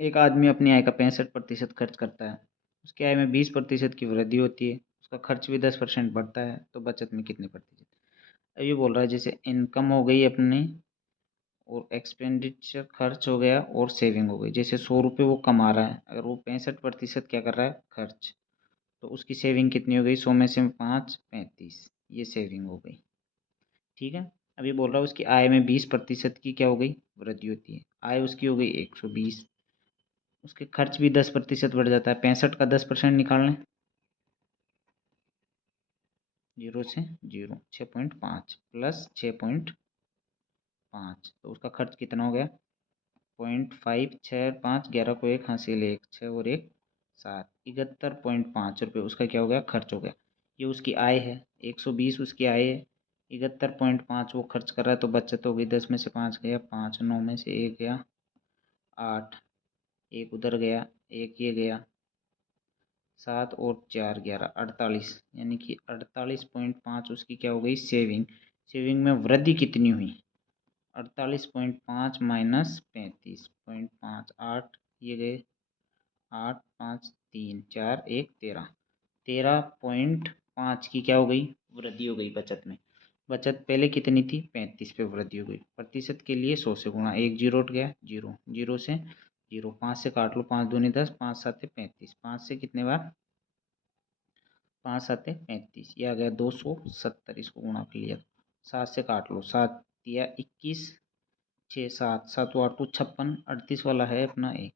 एक आदमी अपनी आय का 65% खर्च करता है, उसकी आय में 20% की वृद्धि होती है, उसका खर्च भी 10% बढ़ता है, तो बचत में कितने प्रतिशत? अब ये बोल रहा है जैसे इनकम हो गई अपनी और एक्सपेंडिचर खर्च हो गया और सेविंग हो गई। जैसे 100 रुपये वो कमा रहा है, अगर वो 65% क्या कर रहा है खर्च, तो उसकी सेविंग कितनी हो गई? 100 में से 5 35, ये सेविंग हो गई। ठीक है। अभी बोल रहा है उसकी आय में 20% की क्या हो गई? वृद्धि होती है। आय उसकी हो गई 120, उसके खर्च भी 10% बढ़ जाता है। 65 का 10% निकाल लें, 0 से 0, 6.5 प्लस 6.5, तो उसका खर्च कितना हो गया? 0.5, 6 5 11 को एक हासिल 1, 6 और 1 7, 71.5 रुपये उसका क्या हो गया? खर्च हो गया। ये उसकी आय है, 120 उसकी आय है, 71.5 वो खर्च कर रहा है, तो बचत हो गई 10 में से 5 गया 5, 9 में से 1 गया 8, एक उधर गया, एक ये गया 7 और 4 11 48, यानी कि 48.5 उसकी क्या हो गई? सेविंग। सेविंग में वृद्धि कितनी हुई? 48.5 माइनस 35.5, 8 ये गए 8 5 3 4 1 13, 13.5 की क्या हो गई? वृद्धि हो गई बचत में। बचत पहले कितनी थी? 35 पे वृद्धि हो गई। प्रतिशत के लिए 100 से गुणा, एक जीरो उठ गया, जीरो, जीरो से जीरो, 5 से काट लो, 5 दूनी 10, 5 7 35, 5 से कितने बार? 5 7 35, ये आ गया 270, इसको गुणा कर लिया। 7 से काट लो, 7 दिया 21, 6 7 7 8 56, 38 वाला है अपना एक।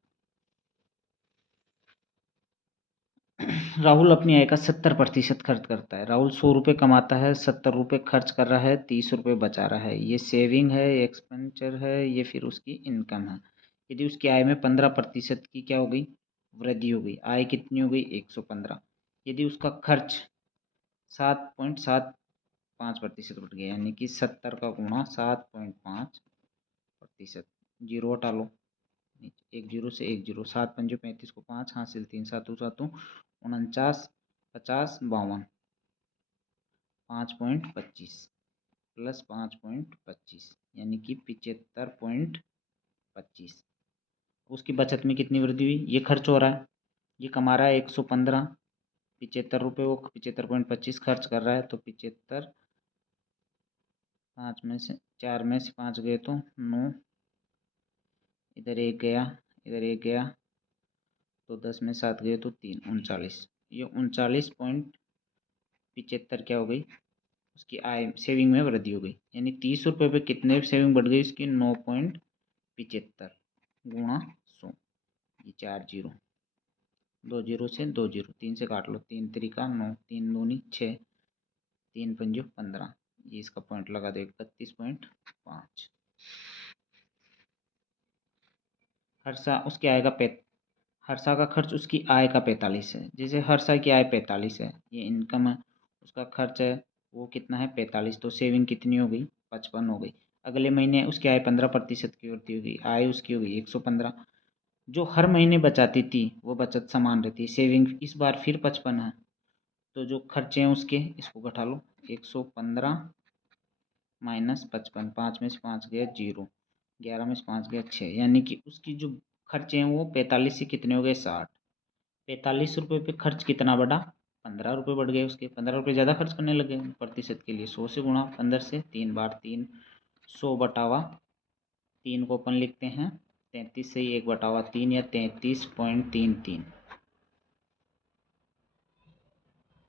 राहुल अपनी आय का 70% खर्च करता है। राहुल 100 रुपये कमाता है, 70 रुपये खर्च कर रहा है, 30 रुपये बचा रहा है। ये सेविंग है, ये एक्सपेंडिचर है, ये फिर उसकी इनकम है। यदि उसकी आय में 15% की क्या हो गई? वृद्धि हो गई। आय कितनी हो गई? 115। यदि उसका खर्च 7.75% उठ गया, यानी कि 70 का गुणा 7.5%, जीरो हटा लो, एक जीरो से एक जीरो, 7 पंजे 35 को 5 हासिल 3, 7 7 49, 50 52, 5.25 प्लस 5.25, यानी कि 75.25। उसकी बचत में कितनी वृद्धि हुई? ये खर्च हो रहा है, ये कमा रहा है 115, 75 रुपये वो 75.25 खर्च कर रहा है, तो 75, 5 में से 4 में से 5 गए तो 9, इधर एक गया, इधर एक गया, तो 10 में 7 गए तो 3, 39। ये 39.75 क्या हो गई? उसकी आय सेविंग में वृद्धि हो गई। यानी 30 रुपये पे कितने सेविंग बढ़ गई उसकी? 9.75 गुणा 100, ये 4 जीरो, 2 जीरो से 2 जीरो, 3 से काट लो, 3 3 9, 3 दूनी 6, 3 पंजो 15, ये इसका पॉइंट लगा दो 31.5। हर्षा उसकी आय का हर्षा का खर्च उसकी आय का 45 है। जैसे हर्षा की आय 45 है, ये इनकम है, उसका खर्च है वो कितना है? 45, तो सेविंग कितनी हो गई? 55 हो गई। अगले महीने उसकी आय 15% की वृद्धि हो गई, आय उसकी हो गई 115। जो हर महीने बचाती थी वो बचत समान रहती है, सेविंग इस बार फिर 55 है, तो जो खर्चे हैं उसके इसको घटा लो, 115 माइनस 55, 5 में से 5 गया जीरो, 11 में से 5 गया 6, यानी कि उसकी जो खर्चे हैं वो 45 से कितने हो गए? 60। 45 रुपये पे खर्च कितना बढ़ा? 15 रुपये बढ़ गए उसके, 15 रुपये ज़्यादा खर्च करने लगे। प्रतिशत के लिए 100 से गुणा, 15 से 3 बार 3, 100 बटावा 3 को अपन लिखते हैं 33 से ही 1 बटावा 3, या 33.33।